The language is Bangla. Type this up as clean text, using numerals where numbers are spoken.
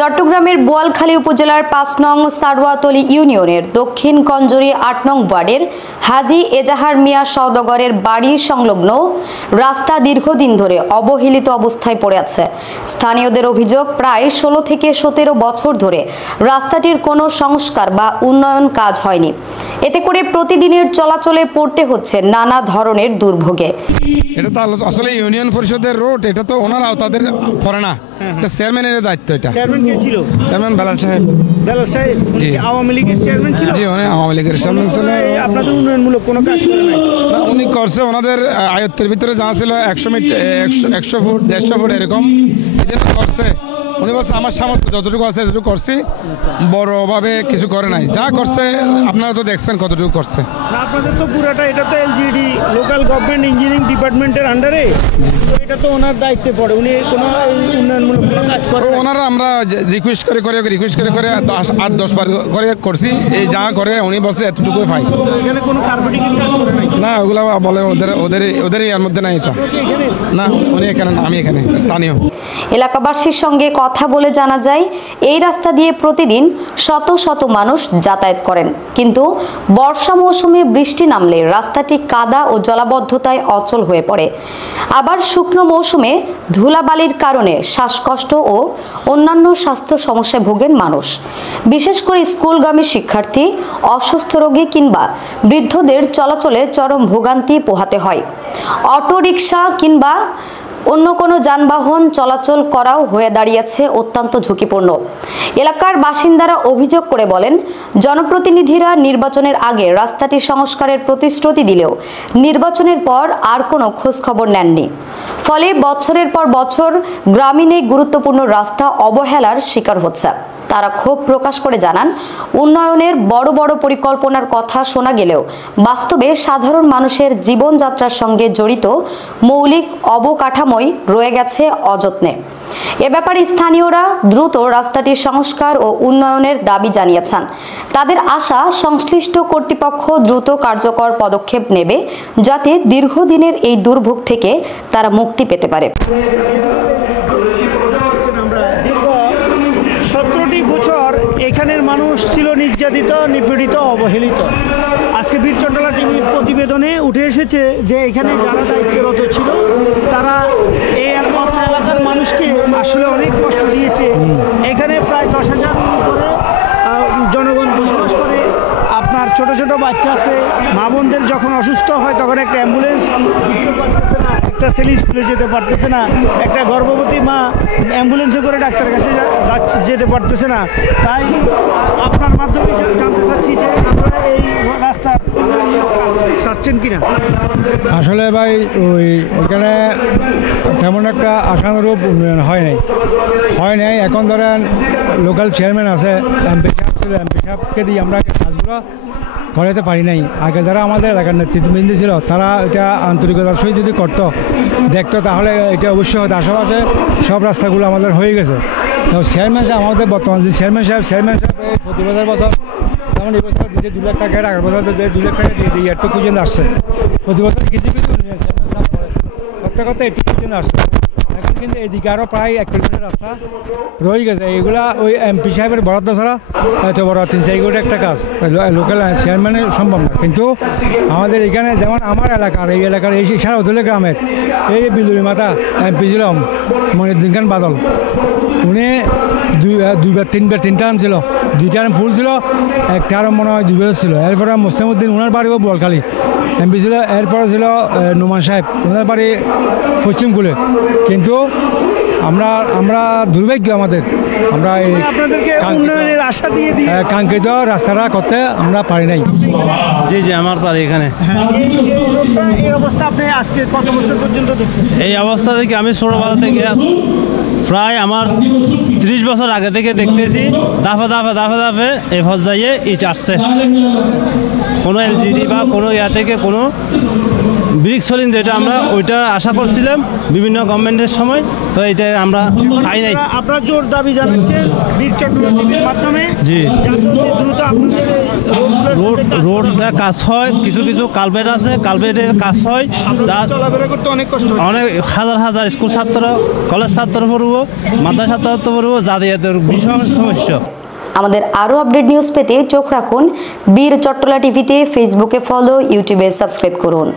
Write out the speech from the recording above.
চট্টগ্রামের বোয়ালখালী উপজেলার ৫ নং সারওয়াতলী ইউনিয়নের দক্ষিণ কঞ্জরি ৮ নং ওয়ার্ডের হাজী এজাহার মিয়া সওদাগরের বাড়ি সংলগ্ন রাস্তা দীর্ঘদিন ধরে অবহেলিত অবস্থায় পড়ে আছে। স্থানীয়দের অভিযোগ, প্রায় ১৬ থেকে ১৭ বছর ধরে রাস্তাটির কোনো সংস্কার বা উন্নয়ন কাজ হয়নি। এতে করে প্রতিদিনের চলাচলে পড়তে হচ্ছে নানা ধরনের দুর্ভোগে। এটা তো আসলে ইউনিয়ন পরিষদের রোড, এটা তো ওনারা তাদের পড়ে না, এটা চেয়ারম্যানের দায়িত্ব। এটা চেয়ারম্যান কে ছিল? চেয়ারম্যান বেলাল সাহেব। বেলাল সাহেব জি আওয়ামী লীগের চেয়ারম্যান ছিল? জি, উনি আওয়ামী লীগের চেয়ারম্যান ছিল। আপনাদের উন্নয়নমূলক কোনো কাজ করে নাই? না, উনি করছে ওনাদের আয়ত্তের ভিতরে যা ছিল 100 ফুট 150 ফুট এরকম করছে। উনি বলছে আমার সামর্থ্য যতটুকু আছে সেটুকু করছি, বড়ভাবে কিছু করে নাই। যা করছে আপনারা তো দেখছেন কতটুকু করছে। আপনাদের তো পুরাটা, এটা তো এলজিডি লোকাল গভর্নমেন্ট ইঞ্জিনিয়ারিং ডিপার্টমেন্টের আন্ডারে, এটা তো ওনার দায়িত্বে পড়ে। উনি কোনো উন্নয়নমূলক কাজ করে? ওনারা আমরা রিকোয়েস্ট করে 8-10 বার করে করছি, এই যা করে উনি বলছে এতটুকুই পাই। এখানে কোনো কার্পেটিং কাজ করে নাই? না, ওগুলা বলে ওদের এর মধ্যে নাই এটা। না, উনি এখানে না, আমি এখানে স্থানীয়। এলাকাবাসীর সঙ্গে কথা বলে জানা যায়, এই রাস্তা দিয়ে প্রতিদিন শত শত মানুষ যাতায়াত করেন, কিন্তু বর্ষা মৌসুমে বৃষ্টি নামলে রাস্তাটি কাদা ও জলাবদ্ধতায় অচল হয়ে পড়ে। আবার শুকনো মৌসুমে ধুলাবালির কারণে শ্বাসকষ্ট ও অন্যান্য স্বাস্থ্য সমস্যায় ভোগেন মানুষ। বিশেষ করে স্কুলগামী শিক্ষার্থী, অসুস্থ রোগী কিংবা বৃদ্ধদের চলাচলে চরম ভোগান্তি পোহাতে হয়। অটোরিকশা কিংবা অন্য কোনো যানবাহন চলাচল করাও হয়ে দাঁড়িয়েছে অত্যন্ত ঝুঁকিপূর্ণ। এলাকার বাসিন্দারা অভিযোগ করে বলেন, জনপ্রতিনিধিরা নির্বাচনের আগে রাস্তাটি সংস্কারের প্রতিশ্রুতি দিলেও নির্বাচনের পর আর কোনো খোঁজ খবর নেননি। ফলে বছরের পর বছর গ্রামীণ এই গুরুত্বপূর্ণ রাস্তা অবহেলার শিকার হচ্ছে। তারা ক্ষোভ প্রকাশ করে জানান, উন্নয়নের বড় বড় পরিকল্পনার কথা শোনা গেলেও বাস্তবে সাধারণ মানুষের জীবনযাত্রার সঙ্গে জড়িত মৌলিক অবকাঠামোই রয়ে গেছে অযত্নে। এ ব্যাপারে স্থানীয়রা দ্রুত রাস্তাটির সংস্কার ও উন্নয়নের দাবি জানিয়েছেন। তাদের আশা, সংশ্লিষ্ট কর্তৃপক্ষ দ্রুত কার্যকর পদক্ষেপ নেবে, যাতে দীর্ঘদিনের এই দুর্ভোগ থেকে তারা মুক্তি পেতে পারে। 17টি বছর এখানের মানুষ ছিল নির্যাতিত, নিপীড়িত, অবহেলিত। আজকে বীরচন্ডলা টিভির প্রতিবেদনে উঠে এসেছে যে এখানে যারা দায়িত্বরত ছিল তারা এই এলাকার মানুষকে আসলে অনেক কষ্ট দিয়েছে। এখানে প্রায় 10,000 উপরে জনগণ বসবাস করে। আপনার ছোট ছোট বাচ্চা আছে, মা বোনদের যখন অসুস্থ হয় তখন একটা অ্যাম্বুলেন্স দিতে পারতেছে না, একটা ছেলে স্কুলে যেতে পারতেছে না, একটা গর্ভবতী মা অ্যাম্বুলেন্সে করে ডাক্তারের কাছে যেতে পারতেছে না। তাই আপনার মাধ্যমে জানতে চাচ্ছি যে আমরা এই রাস্তার কাজ চাচ্ছেন কিনা? আসলে ভাই ওই এখানে তেমন একটা আশানুরূপ উন্নয়ন হয় নাই। এখন ধরেন লোকাল চেয়ারম্যান আছে, এমপি সাহেব ছিল, এমপি সাহেবকে দিয়ে আমরা কাজগুলো করাতে পারি নাই। আগে যারা আমাদের এলাকার নেতৃত্ববৃন্দ ছিল তারা এটা আন্তরিকতার সহিত যদি করতো, দেখতো, তাহলে এটা অবশ্যই হয়তো। আশেপাশে সব রাস্তাগুলো আমাদের হয়ে গেছে। তো চেয়ারম্যান সাহেব, আমাদের বর্তমান যে চেয়ারম্যান সাহেব প্রতি বছর যেমন এই বছর দিয়েছে 2 লাখ টাকা, আগের বছর 2 লাখ টাকা দিয়ে একটু খুঁজে আসছে। প্রতি বছর কিছু করতে একটু খুঁজে আসছে। এখন কিন্তু এদিকে আরও প্রায় 1 কিলোমিটার রাস্তা রয়ে গেছে। এইগুলা ওই এমপি সাহেবের বরাদ্দ ছাড়া এত বড় 3-4 কোটি একটা কাজ লোকাল চেয়ারম্যানের সম্ভব না। কিন্তু আমাদের এখানে যেমন আমার এলাকার এই সারওয়াতলী গ্রামের এই বিলুরি মাতা এমপি ছিল মনিরুদ্দিন খান বাদল। উনি 3 টার্ম ছিল, 2 টার্ম ফুল ছিল, 1 টার্ম মনে হয় 2 বছর ছিল। এরপরে মুসলিমউদ্দিন, ওনার বাড়িও বোয়ালখালী এমপি ছিল। এরপরে ছিল নোমান সাহেব, ওনার বাড়ি পশ্চিমকুলে। কিন্তু আমরা দুর্ভাগ্য আমাদের, আমরা এই কাঙ্ক্ষিত রাস্তাটা করতে আমরা পারি নাই। জি আমার বাড়ি এখানে। এই অবস্থা আপনি আজকে কত বছর পর্যন্ত দেখছেন? এই অবস্থা থেকে আমি ছোটবেলা থেকে প্রায় আমার 30 বছর আগে থেকে দেখতেছি, দাফে এই পর্যায়ে ইট আসছে। কোনো এলজিডি বা কোনো ইয়া থেকে কোনো ব্রিক সোলিং যেটা আমরা ওইটা আশা করছিলাম বিভিন্ন গভর্নমেন্টের সময়, তো এটা আমরা পাই নাই। আপনারা জোর দাবি জানাচ্ছেন বীর চট্টলা টিভির মাধ্যমে জি। যাতে দ্রুত আপনাদের রোডটা কাজ হয়, কিছু কিছু কালভেট আছে, কালভেটের কাজ হয়, যা চলাফেরা করতে অনেক কষ্ট হয়। অনেক হাজার হাজার স্কুল ছাত্র, কলেজ ছাত্র পড়ব, মাদ্রাসা ছাত্র পড়ব, যাতায়াতের ভীষণ সমস্যা। আমাদের আরও আপডেট নিউজ পেতে চোখ রাখুন বীর চট্টলা টিভিতে। ফেসবুকে ফলো, ইউটিউবে সাবস্ক্রাইব করুন।